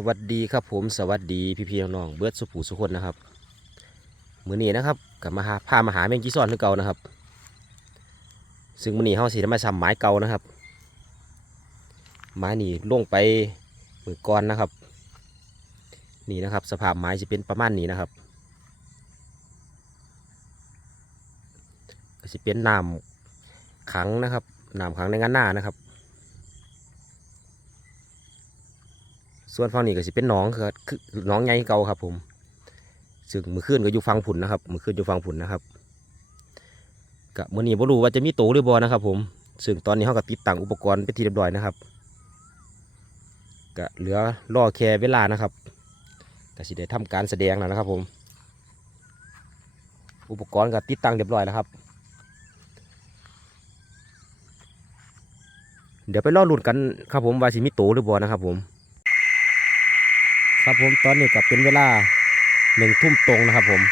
สวัสดีครับผมสวัสดีพี่พี่ๆน้องๆเบิร์ดสุผูสุคนนะครับมือนี้นะครับกลับมาหาพามาหาแมงจีซ่อนคือเก่านะครับ ซึ่งมือนี้เฮาสีมาซ้ำไม้เก่านะครับไม้นี่ลงไปมือก้อนนะครับ นี่นะครับ สภาพไม้จะเป็นประมาณนี้นะครับก็จะเป็นน้ำขังนะครับน้ำขังในงานหน้านะครับ ส่วนฝั่งนี้ก็สิเป็นหนองคือคือหนองใหญ่เก่าครับผมซึ่งมือขึ้นก็อยู่ฟังผุนนะครับมือขึ้นอยู่ฟังผุนนะครับกะมื่อนี้บ่รู้ว่าจะมีโตหรือบ่นะครับ ผมซึ่งตอนนี้เขาก็ติดตั้งอุปกรณ์เป็นที่เรียบร้อยนะครับก็เหลือรอแค่เวลานะครับก็สิได้ทำการแสดงแล้วนะครับ ผม อุปกรณ์ก็ติดตั้งเรียบร้อยแล้วครับ เดี๋ยวไปรอลุ้นกันครับผมว่าสิมีโตหรือบ่นะครับ ผม ครับผมตอนนี้ก็เป็นเวลาหนึ่งทุ่มตรงนะครับ ผม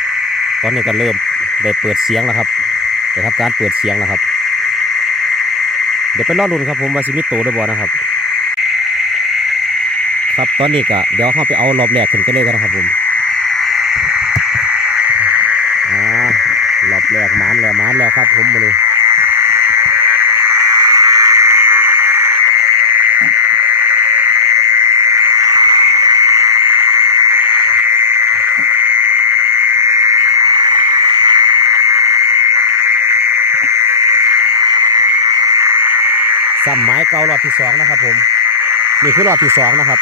ตอนนี้ก็เริ่มได้เปิดเสียงแล้วครับได้ทำการเปิดเสียงแล้วครับ เดี๋ยวไปรอลุ้นครับผมว่าสิมิโตได้บ่นะครับ ครับตอนนี้ก็เดี๋ยวเข้าไปเอารอบแรกขึ้นกันเลยกันนะครับผมอ่ารอบแรกหมานแล้วหมานแล้วครับผมมาเลย ซ้ำไม้เก่ารอบที่สองนะครับ ผม นี่คือรอบที่สองนะครับ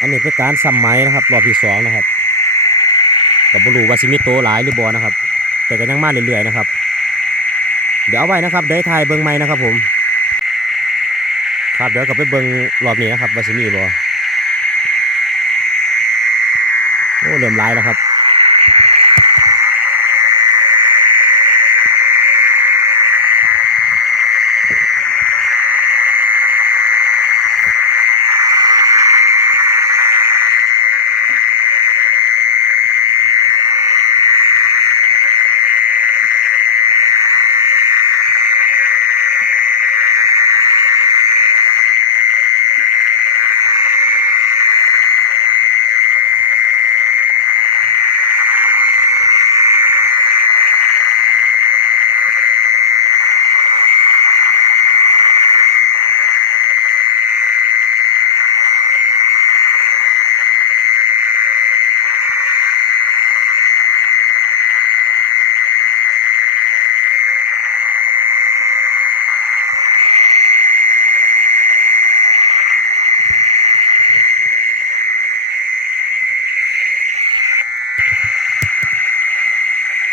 อันนี้เป็นการซ้ำไม้นะครับ รอบที่สองนะครับกับบรูวาซิมิโตหลายหรือบอนะครับ แต่ก็ยังมาเรื่อยๆนะครับ เดี๋ยวเอาไว้นะครับเดี๋ยวถ่ายเบิ้งไม้นะครับผม ครับเดี๋ยวกลับไปเบิ้งรอบนี้นะครับวาซิมีบอโอ้เริ่มหลายแล้วครับ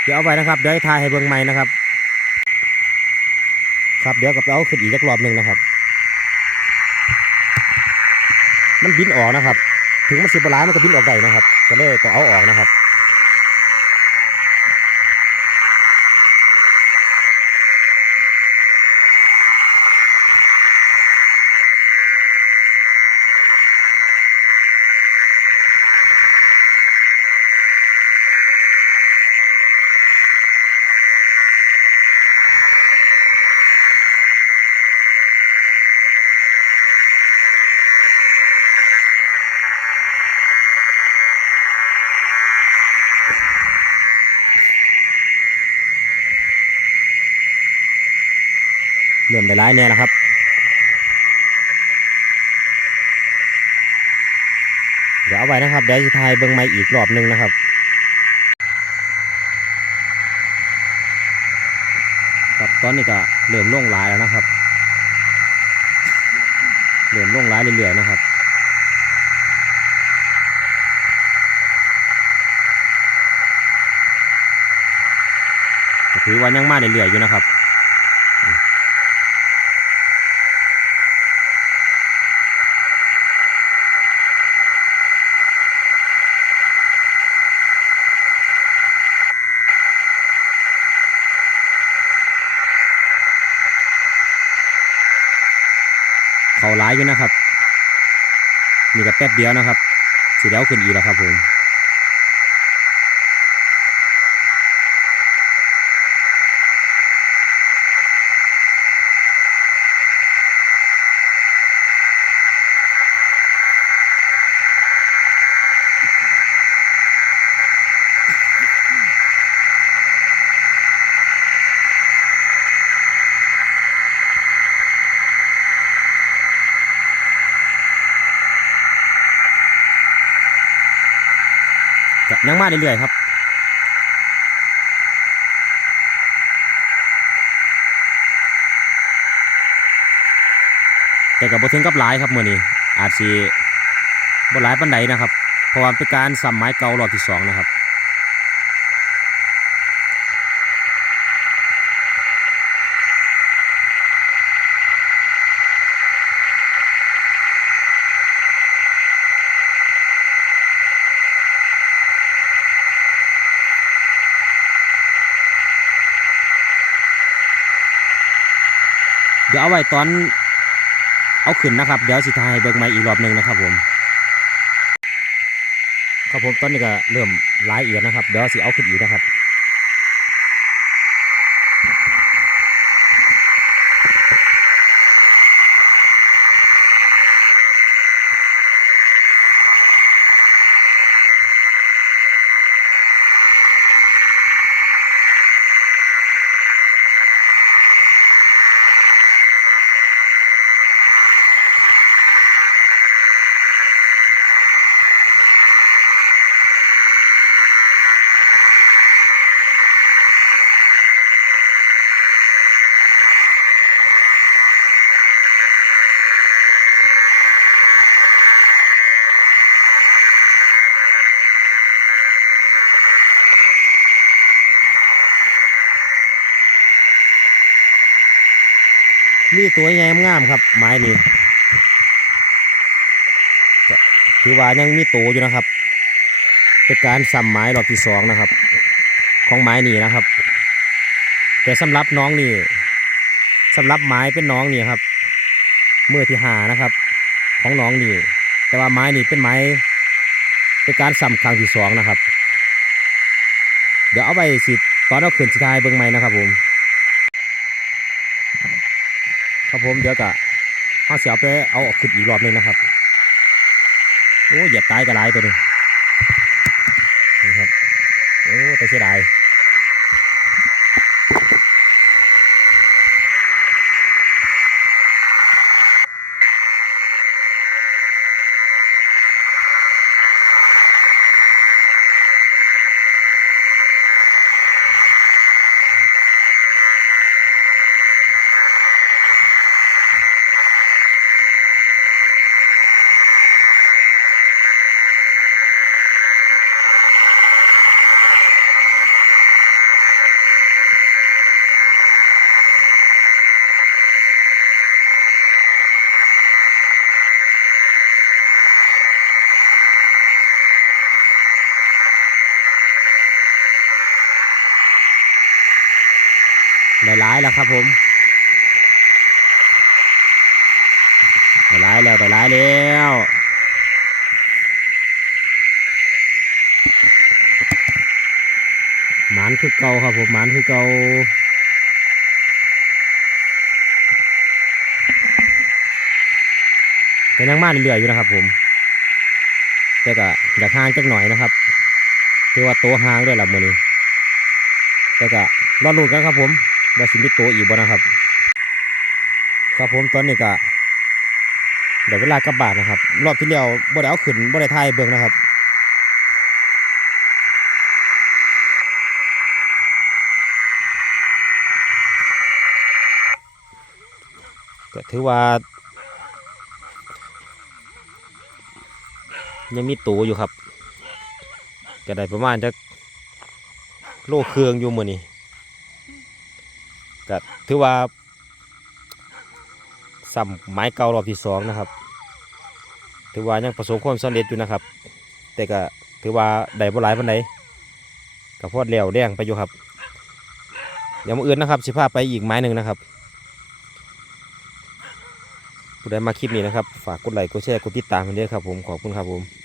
เดี๋ยวเอาไว้นะครับ เดี๋ยวทายให้เบิ้งไม้นะครับ ครับเดี๋ยวกับเอาขึ้นอีกสักรอบหนึ่งนะครับ มันบินออกนะครับ ถึงมันสิบล้านมันก็บินออกได้นะครับ ก็เลยต้องเอาออกนะครับ ริ่มได้ร้ายแน่แล้วครับเดี๋ยวเอาไว้นะครับเดี๋ยวจะถ่ายเบิ้งไม้อีกรอบหนึ่งนะครับครับตอนนี้ก็เริ่มล่งลายแล้วนะครับเริ่มล่งลายเรื่อยๆนะครับถือว่ายังมาเรื่อยๆอยู่นะครับ เขาร้ายอยู่นะครับ นี่ก็แป๊บเดียวนะครับสีแล้วขึ้นอีกแล้วครับผม จะยังมาเรื่อยๆครับแต่กับบ่ถึงกับหลายครับมื่อนี้อาจสีบ่หลายปันไดนะครับ เพราะว่าเป็นการสัมไม้เก่ารอบที่สองนะครับ ดี๋ยวเอาไว้ตอนเอาขึ้นนะครับ เดี๋ยวสิทายเบิกไม้อีกรอบหนึ่งนะครับผมครับผมตอนนี้ก็เริ่มลายเอียดนะครับ เดี๋ยวสิเอาขึ้นอีกนะครับ นี่ตัวใหญ่งามครับ ไม้นี่ก็ถือว่ายังมีโตอยู่นะครับ เป็นการซ้ำไม้รอบที่สองนะครับ ของไม้นี่นะครับ แต่สำหรับน้องนี่สำหรับไม้เป็นน้องนี่ครับเมื่อที่หานะครับ ของน้องนี่แต่ว่าไม้นี่เป็นไม้ เป็นการซ้ำครั้งที่สองนะครับ เดี๋ยวเอาไปสิตอนเอาขึ้นสิทายเบิ่งไม้นะครับผม ครับผมเดี๋ยวกะเอาเสียไปเอาออกขึ้นอีกรอบหนึงนะครับโอ้เหยียบตายกระไรตัวนึงนี่ครับโอ้แต่เสียดาย หลายแล้วครับผมหลายแล้วหลายแล้วหมานคือเก่าครับผมหมานคือเก่าก็ยังมาเรื่อยๆอยู่นะครับ ผม แต่ก็อยากห่างจักหน่อยนะครับถือว่าโตห่างด้วยล่ะมือนี้แต่ก็รอลุ้นกันครับผม ว่าสิมีโตอีกบ่นะครับ ครับผมตอนนี้ก็เดี๋ยวเวลากลับบานนะครับ รอบที่แล้วบ่ได้เอาขึ้นบ่ได้ถ่ายเบิ่งนะครับก็ถือว่า ยังมีตูอยู่ครับก็ได้ประมาณจะโลเครื่องอยู่มือนี้ ก็ถือว่าซ้ำไม้เก่ารอบที่สองนะครับ ถือว่ายังประสบความสำเร็จอยู่นะครับ แต่ก็ถือว่าได้บ่หลายปานใดก็พอดแล้วแดงไปอยู่ครับเดี๋ยวมื้ออื่นนะครับ สิพาไปอีกไม้หนึ่งนะครับไปผู้ใดมาคลิปนี้นะครับ ฝากกดไลค์กดแชร์กดติดตามกันด้วยครับผมขอบคุณครับผม